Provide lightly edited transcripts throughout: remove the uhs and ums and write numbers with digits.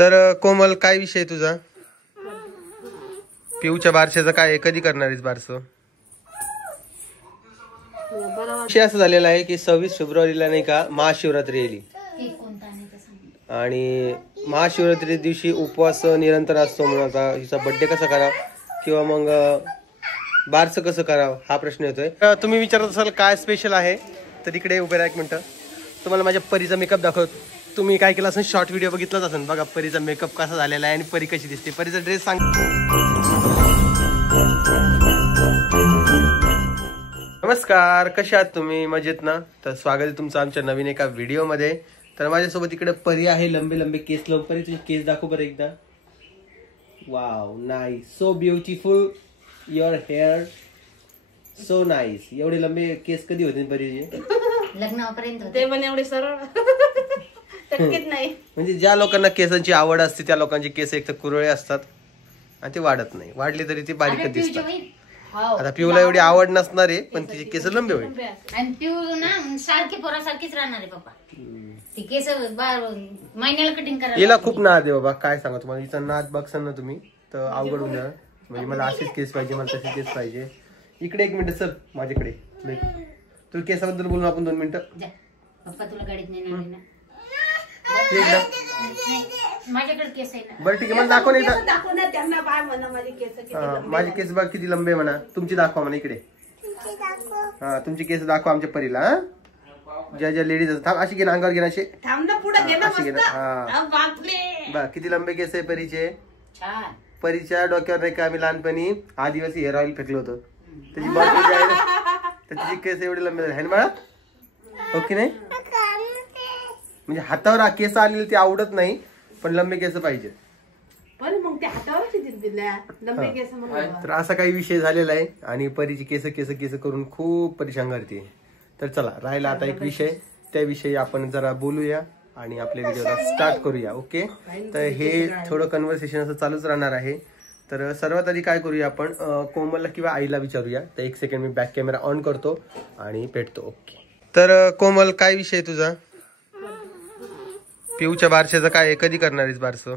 तर कोमल, काय विषय तुझा? पिऊच्या बारशाचं काय, कधी करणार आहेस बारसं? विषय असं झालेला आहे की 26 फेब्रुवारीला नाही का महाशिवरात्री येईल आणि महाशिवरात्री दिवशी उपवास निरंतर असतो. म्हणून आता हिचा बर्थडे कसा करावा किंवा मग बारसं कसं करावं हा प्रश्न येतोय. तुम्ही विचारत असाल काय स्पेशल आहे, तर इकडे उभे राहा एक मिनिटं. तुम्हाला माझ्या परीचा मेकअप दाखवतो. तुम्ही काय केलं असेल, शॉर्ट व्हिडिओ बघितलाच असेल. बघा परीचा मेकअप कसा झालेला आहे आणि परी कशी दिसते. परीचा ड्रेस सांग. नमस्कार, कशा आहात तुम्ही? मजेत ना? तर स्वागत आहे तुमचं आमच्या नवीन एका व्हिडिओमध्ये. तर माझ्यासोबत इकडे परी आहे. लंबे लंबे केस लावून. परी तुझे केस दाखव बरं एकदा. Wow, nice, so beautiful your hair, so nice. एवढे लंबे केस कधी होते परीचे? लग्नापर्यंत ते पण एवढे सरळ टक्केच नाही. म्हणजे ज्या लोकांना केसांची आवड असते त्या लोकांचे केस एक तर कुरळे असतात आणि ते वाढत नाही. वाढले तरी ते बारीकच दिसतात. आता पिऊला एवढी आवड नसणार आहे, पण तिचे केस लंबे होईल. आणि पिऊ ना सारखी पोरासारखीच राहणार आहे पप्पा. ती केस महिन्याला कटिंग करायला. हिला खूप नाद आहे बाबा, काय सांगा तुम्हाला. हिचा नाद बघसान ना तुम्ही तर अवघड होऊन जाणार. म्हणजे मला अशीच केस पाहिजे, मला तशी केस पाहिजे. इकडे एक मिनिट सर, माझ्याकडे. तू केसाबद्दल बोलू आपण 2 मिनिटं. पप्पा तुला गाडीत नाही ना? माझ्याकडे केस आहे ना. बरं ठीक आहे, मला दाखव नाही. त्यांना काय म्हणा माझे केस. माझे केस बघ किती लंबे म्हणा. तुमची दाखवा म्हणा इकडे. हा, तुमची केस दाखवा आमच्या परीला. ज्या ज्या लेडीज असतात अशी घे, अंगावर घे, असे अशी घे. हा, किती लंबे केस आहे परीचे. परीच्या डोक्यावर नाही का आम्ही लहानपणी आदिवासी हेअर ऑइल फेकलं होतं. त्याची बॉटल आहे ना, त्याची केस एवढे लंबे झाले. बाळा ओके नाही? म्हणजे हातावर केस आलेले ते आवडत नाही, पण लंबे केस पाहिजे. तर असा काही विषय झालेला आहे आणि परीची केस केस केस करून खूप परेशान करते. तर चला, राहिला आता एक विषय, त्याविषयी आपण जरा बोलूया आणि आपल्या व्हिडिओला स्टार्ट करूया. ओके, तर हे थोडं कन्व्हर्सेशन असं चालूच राहणार आहे. तर सर्वात आधी काय करूया आपण, कोमलला किंवा आईला विचारूया. तर 1 second me back camera on करतो आणि भेटतो. ओके, तर कोमल, काय विषय तुझा? पिऊच्या बारशाचं काय, कधी करणार आहेस बारसं?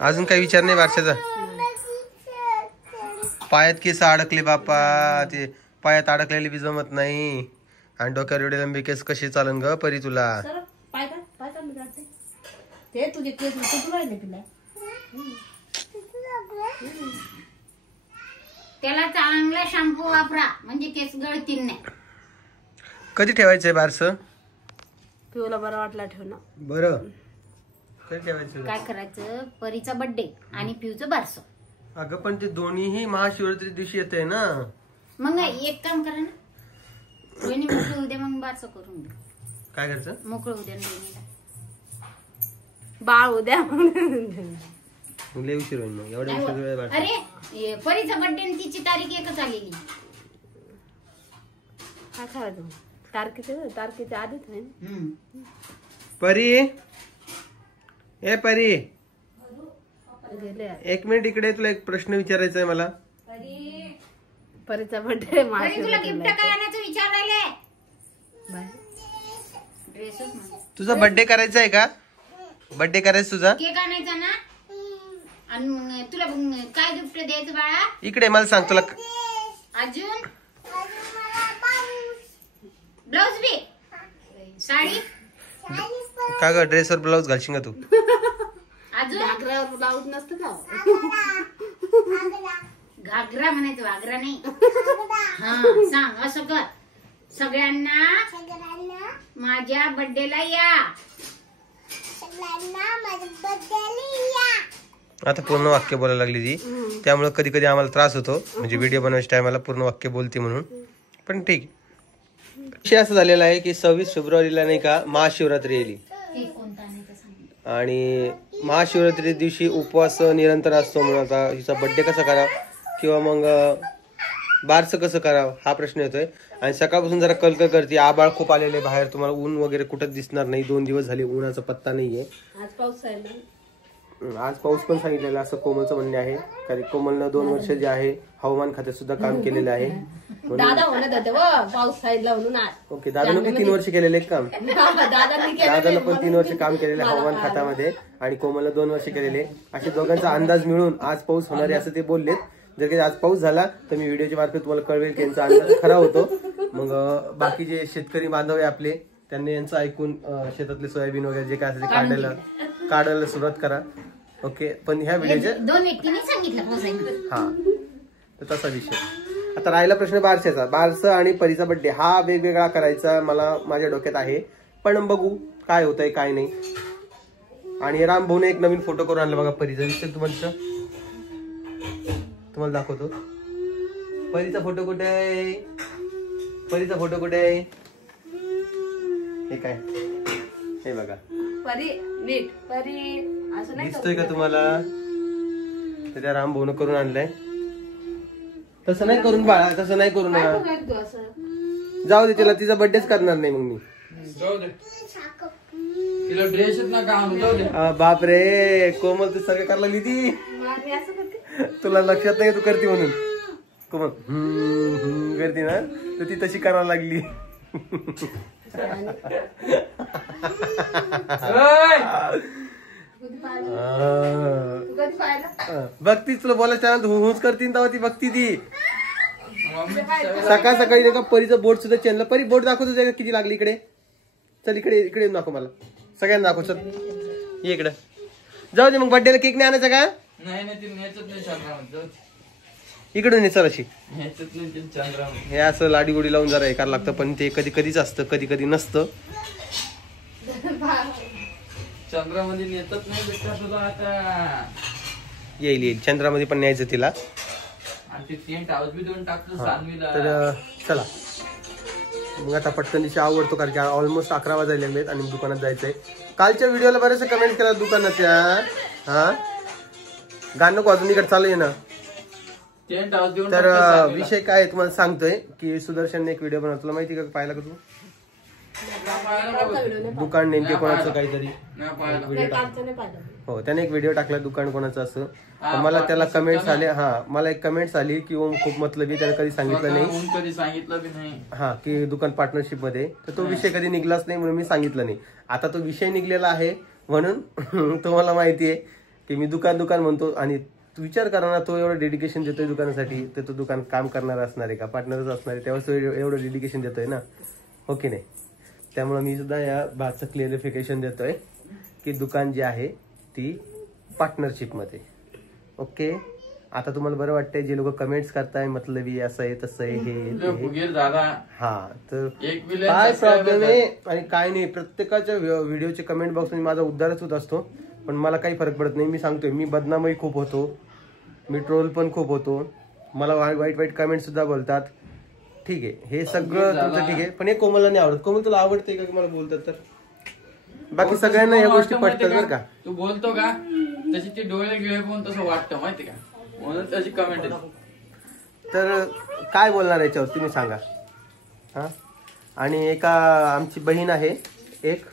अजून काही विचार नाही बारशाचा? पायात केस अडकले बापा, ते पायात अडकलेले बी जमत नाही आणि डोक्यावर एवढे लंबे केस कसे चालन ग परी तुला? त्याला चांगला शॅम्पू वापरा म्हणजे केस गळतील नाही. कधी ठेवायचंय बारसं? पिऊला बरं वाटला ठेवणं. बरं, कधी ठेवायचं? काय करायचं, परीचा बर्थडे आणि पिऊचं बारसं. अगं पण ते दोन्हीही महाशिवरात्री दिवशी येते ना. मग एक काम करा ना, दोन्ही मोकळं उद्या मग बारसं करून दे. काय करायचं? मोकळं उद्या बाळ उद्या. लय उशीर होईल मग, एवढ्या उशीर. अरे परीचा बर्थडे आणि तिची तारीख एकच आलेली. काय करायचं, तारखेच्या आधीच आहे. परी, ए परी, एक मिनिट इकडे. तुला एक प्रश्न विचारायचा आहे मला. परीचा बर्थडे, तुला गिफ्ट काय आणायचं विचारायला? तुझा बर्थडे करायचा आहे का? बर्थडे करायचा तुझा? केक आणायचा ना. आणि तुला काय गिफ्ट द्यायचं बाळा? इकडे मला सांग. तुला अजून ब्लाउज बी, साडी का ग? ड्रेसवर ब्लाउज घालशील का तू? अजून घागरावर ब्लाउज नसतं का? घागरा म्हणायचं, घागरा नाही. हा सांग, असं कर. सगळ्यांना माझ्या बर्थडेला या. आता पूर्ण वाक्य बोलायला लागली ती, त्यामुळे कधी कधी आम्हाला त्रास होतो. म्हणजे व्हिडिओ बनवायच्या टायमाला पूर्ण वाक्य बोलते म्हणून. पण ठीक. विषय असं झालेला आहे की 26 फेब्रुवारीला नाही का महाशिवरात्री येईल आणि महाशिवरात्री दिवशी उपवास निरंतर असतो. म्हणून आता हिचा बर्थडे कसा करावा किंवा मग बारसं कसं करावं हा प्रश्न येतोय. आणि सकाळपासून जरा कलकल करते. आबाळ खूप आलेले बाहेर, तुम्हाला ऊन वगैरे कुठं दिसणार नाही. 2 दिवस झाले उन्हाचा पत्ता नाहीये. आज पाऊस आहे ना. आज पाऊस पण सांगितलेला असं कोमलचं म्हणणे आहे. कारण कोमलनं 2 वर्ष जे आहे हवामान खात्यात सुद्धा काम केलेलं आहे. दादा म्हणत होते पाऊस सांगितला म्हणून. ओके, दादानं पण 3 वर्ष केलेले काम. दादानं पण 3 वर्ष काम केलेले हवामान खात्यामध्ये आणि कोमलनं 2 वर्ष केलेले. असे दोघांचा अंदाज मिळून आज पाऊस होणार आहे असं ते बोललेत. जर काही आज पाऊस झाला तर मी व्हिडिओच्या मार्फत तुम्हाला कळवेल की यांचा अंदाज खरा होतो. मग बाकी जे शेतकरी बांधव आहे आपले त्यांनी यांचं ऐकून शेतातले सोयाबीन वगैरे जे काय असेल ते काढायला सुरुवात करा. ओके, पण ह्या व्हिडिओच्या 2 व्यक्तींनी सांगितलं. हा, तर तसा विषय. आता राहिला प्रश्न बारशाचा. बारसं आणि परीचा बर्थडे हा वेगवेगळा करायचा मला माझ्या डोक्यात आहे, पण बघू काय होतंय काय नाही. आणि राम भाऊने एक नवीन फोटो करून आणला बघा परीचा. दिसतोय तुम्हाला दाखवतो. परीचा फोटो कुठे आहे? परीचा फोटो कुठे आहे? हे काय, हे बघा. परी नीट परी असं नाही दिसतोय का तुम्हाला? तर त्या राम भाऊन करून आणलंय. तसं नाही करून बाळा, तसं नाही करून. जाऊ दे, तिला तिचा बर्थडेच करणार नाही मग मी. तिला ड्रेस ना काम. जाऊ दे. बाप रे, कोमल तू सगळं करायला लागली ती. तुला लक्षात नाही तू करते म्हणून. कोमल करते ना, तर ती तशी करायला लागली. बघतीच तुला बोलायच्या हुंच करतीन तेव्हा ती बघती. ती सकाळ सकाळी का परीचं बोट सुद्धा चेनला. परी बोट दाखवतो तुझ्या किती लागली. इकडे चल, इकडे इकडे दाखव मला. सगळ्यांना दाखव. चल ये इकडे. जाऊ दे मग, बर्थडेला केक नाही आणायचा का? इकडून ये. चल अशी हे असं लाडी गोडी लावून जरा हे करायला लागतं, पण ते कधी कधीच असतं, कधी कधी नसतं. चंद्रामध्ये नेतच नाही बेटा तुला आता. येईल येईल, चंद्रामध्ये पण न्यायचं तिला. तर चला मग आता पटकन दिवशी आवडतो, कारण की ऑलमोस्ट 11 वाजायला लागलेत आणि दुकानात जायचंय. कालच्या व्हिडिओला बरेचसे कमेंट केला दुकानाच्या. हा, गाणं नको अजून इकडे चालू आहे ना. तर विषय काय तुम्हाला सांगतोय की सुदर्शनने एक व्हिडिओ बनवला. तुला माहिती का, पाहिला का तू? दुकान नेमके कोणाचं काहीतरी. हो, त्याने एक व्हिडिओ टाकला दुकान कोणाचं असं. तर मला त्याला कमेंट्स आले. हा, मला एक कमेंट्स आली की ओम खूप मतलबी, त्याने कधी सांगितलं नाही. कधी सांगितलं बी नाही. हा, की दुकान पार्टनरशिप मध्ये. तर तो विषय कधी निघलाच नाही म्हणून मी सांगितलं नाही. आता तो विषय निघलेला आहे म्हणून तुम्हाला माहितीये की मी दुकान म्हणतो. आणि तू विचार करा ना, तो एवढं डेडिकेशन देतोय दुकानासाठी, तर तो दुकान काम करणार असणार आहे का, पार्टनरच असणार आहे, तेव्हा तो एवढं डेडिकेशन देतोय ना. हो की नाही? त्यामुळे मी सुद्धा या बातचं क्लिअरिफिकेशन देतोय की दुकान जे आहे ती पार्टनरशिप मध्ये. ओके, आता तुम्हाला बरं वाटतंय जे लोक कमेंट्स करताय मतलबी असं आहे तसं आहे हे. हा, तर काय प्रॉब्लेम आहे आणि काय नाही. प्रत्येकाच्या व्हिडिओचे कमेंट बॉक्स मध्ये माझा उद्धारच होत असतो, पण मला काही फरक पडत नाही. मी सांगतोय, मी बदनामही खूप होतो, मी ट्रोल पण खूप होतो, मला वाईट कमेंट सुद्धा बोलतात. ठीक आहे, हे सगळं तुमचं ठीक आहे, पण हे कोमलला नाही आवडत. कोमल तुला आवडते का मला बोलतात तर? बाकी सगळ्यांना या गोष्टी पटतात बरं का. तू बोलतो का तशी ती डोळे गिळे पण तसं वाटतं माहिती का, म्हणून त्याची कमेंट येते. तर काय बोलणार याच्यावर तुम्ही सांगा. हा, आणि एका आमची बहीण आहे एक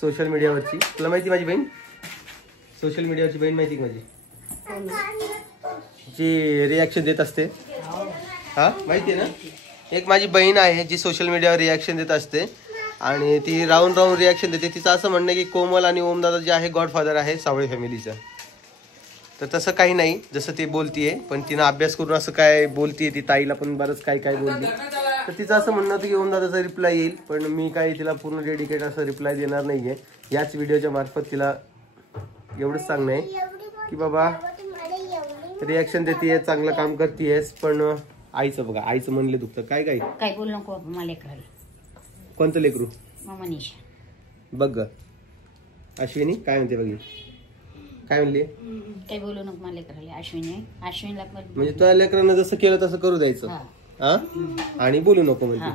सोशल मीडियावरची. तुला माहिती माझी बहीण? सोशल मीडियावरची बहीण माहिती माझी, जी रिॲक्शन देत असते. हा, माहिती आहे ना? एक माझी बहीण आहे जी सोशल मीडियावर रिॲक्शन देत असते आणि ती राहून रिॲक्शन देते. तिचं असं म्हणणं की कोमल आणि ओमदादा जे आहे गॉडफादर आहे सावळे फॅमिलीचा. तर तसं काही नाही जसं ती बोलतीये, पण तिनं अभ्यास करून असं काय बोलतीये. ती ताईला पण बरंच काय बोलली. तर तिचं असं म्हणणं होतं की ओमदादाचा रिप्लाय येईल, पण मी काही तिला पूर्ण डेडिकेट असं रिप्लाय देणार नाहीये. याच व्हिडिओच्या मार्फत तिला एवढंच सांगणं आहे की बाबा रिॲक्शन देतेय, चांगलं काम करतेयस, पण आईचं बघा, आईचं म्हणले दुखतं. काय बोल नको मला लेकराला. कोणतं लेकरू? मनीषा. बघ अश्विनी काय म्हणते बघी, काय म्हणली? काय बोलू नको मला लेकराला. अश्विनीला म्हणजे तुझ्या लेकरांना जसं केलं तसं करू द्यायचं. हा, आणि बोलू नको म्हणजे.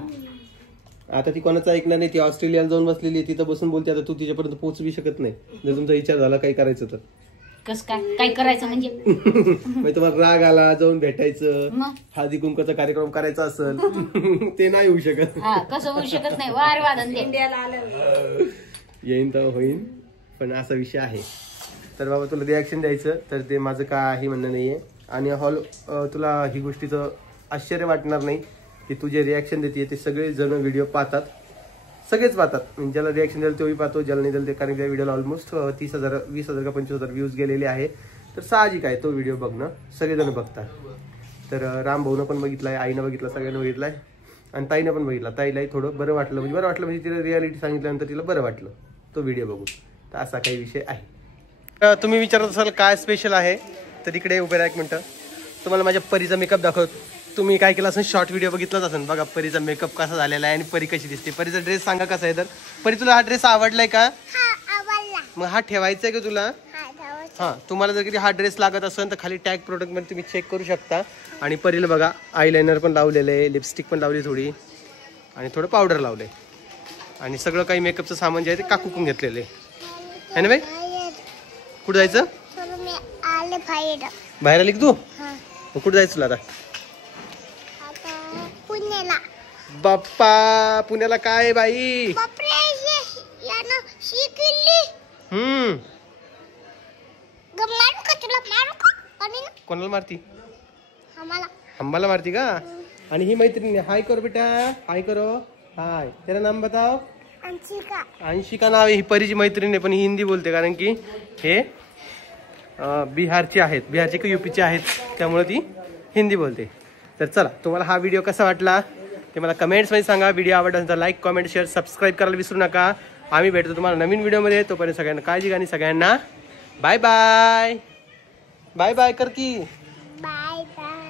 आता ती कोणाचं ऐकणार नाही. ती ऑस्ट्रेलियाला जाऊन बसलेली आहे, तिथं बसून बोलते. आता तू तिच्यापर्यंत पोहोचू शकत नाही जर तुमचा विचार झाला काही करायचं तर. कस काय करायचं म्हणजे? तुम्हाला राग आला, जाऊन भेटायचं, हळदी कुंकवाचा कार्यक्रम करायचा असेल ते नाही होऊ शकत. कसं होऊ शकत नाही? वार वादन इंडियाला आलं येईन तर होईन, पण असा विषय आहे. तर बाबा तुला रिॲक्शन द्यायचं तर ते माझं काही म्हणणं नाही आहे. आणि तुला ही गोष्टीचं आश्चर्य वाटणार नाही की तू जे रिॲक्शन देते ते सगळे जण व्हिडिओ पाहतात, सगळेच पाहतात. म्हणजे ज्याला रिॲक्शन द्याल तोही पाहतो, ज्याला नाही द्याल ते, कारण त्या व्हिडिओला ऑलमोस्ट 30,000 20,000 का 25,000 व्ह्यूज गेलेले आहे. तर साहजिक आहे तो व्हिडिओ बघणं, सगळेजण बघतात. तर राम भाऊनं पण बघितलाय, आईनं बघितलं, सगळ्यांनी बघितलाय आणि ताईनं पण बघितला. ताईलाही थोडं बरं वाटलं म्हणजे तिला रियालिटी सांगितल्यानंतर तिला बरं वाटलं तो व्हिडिओ बघून. तर असा काही विषय आहे. तुम्ही विचारत असाल काय स्पेशल आहे, तर इकडे उभे राहा एक मिनटं, तुम्हाला माझ्या परीचा मेकअप दाखवत. तुम्ही काय केलं असेल, शॉर्ट व्हिडिओ बघितलाच असेल. बघा परीचा मेकअप कसा झालेला आहे आणि परी कशी दिसते. परीचा ड्रेस सांगा कसा आहे. तर परी तुला हा ड्रेस आवडलाय का? मग हा ठेवायचा आहे का तुला? हा, तुम्हाला जर कधी हा ड्रेस लागत असेल तर खाली टॅग प्रोडक्ट मध्ये तुम्ही चेक करू शकता. आणि परीला बघा आयलाइनर पण लावलेलं आहे, लिपस्टिक पण लावली थोडी आणि थोडं पावडर लावलंय आणि सगळं काही मेकअपचं सामान जे आहे ते काकूकून घेतलेलं आहे ना बाई. कुठं जायचं? बाहेर आली तू? कुठं जायचं तुला आता? पुण्याला. बाप्पा पुण्याला काय बाई? कोणाला मारती? हंबाला मारती का? आणि ही मैत्रिणी हाय करो बेटा, हाय करो, हाय. तेरा नाम बताओ. अंशिका नाव आहे. ही परीची मैत्रिणी पण ही हिंदी बोलते कारण की हे बिहारचे आहेत, बिहारचे की यूपीचे आहेत, त्यामुळे ती हिंदी बोलते. तर चला, तुम्हाला हा व्हिडिओ कसा वाटला ते मला कमेंट्समध्ये सांगा. व्हिडिओ आवडला असेल तर लाईक, कमेंट, शेअर, सबस्क्राईब करायला विसरू नका. आम्ही भेटतो तुम्हाला नवीन व्हिडिओमध्ये. तोपर्यंत सगळ्यांना काळजी घ्या आणि सगळ्यांना बाय बाय. बाय बाय कर की. Bye bye.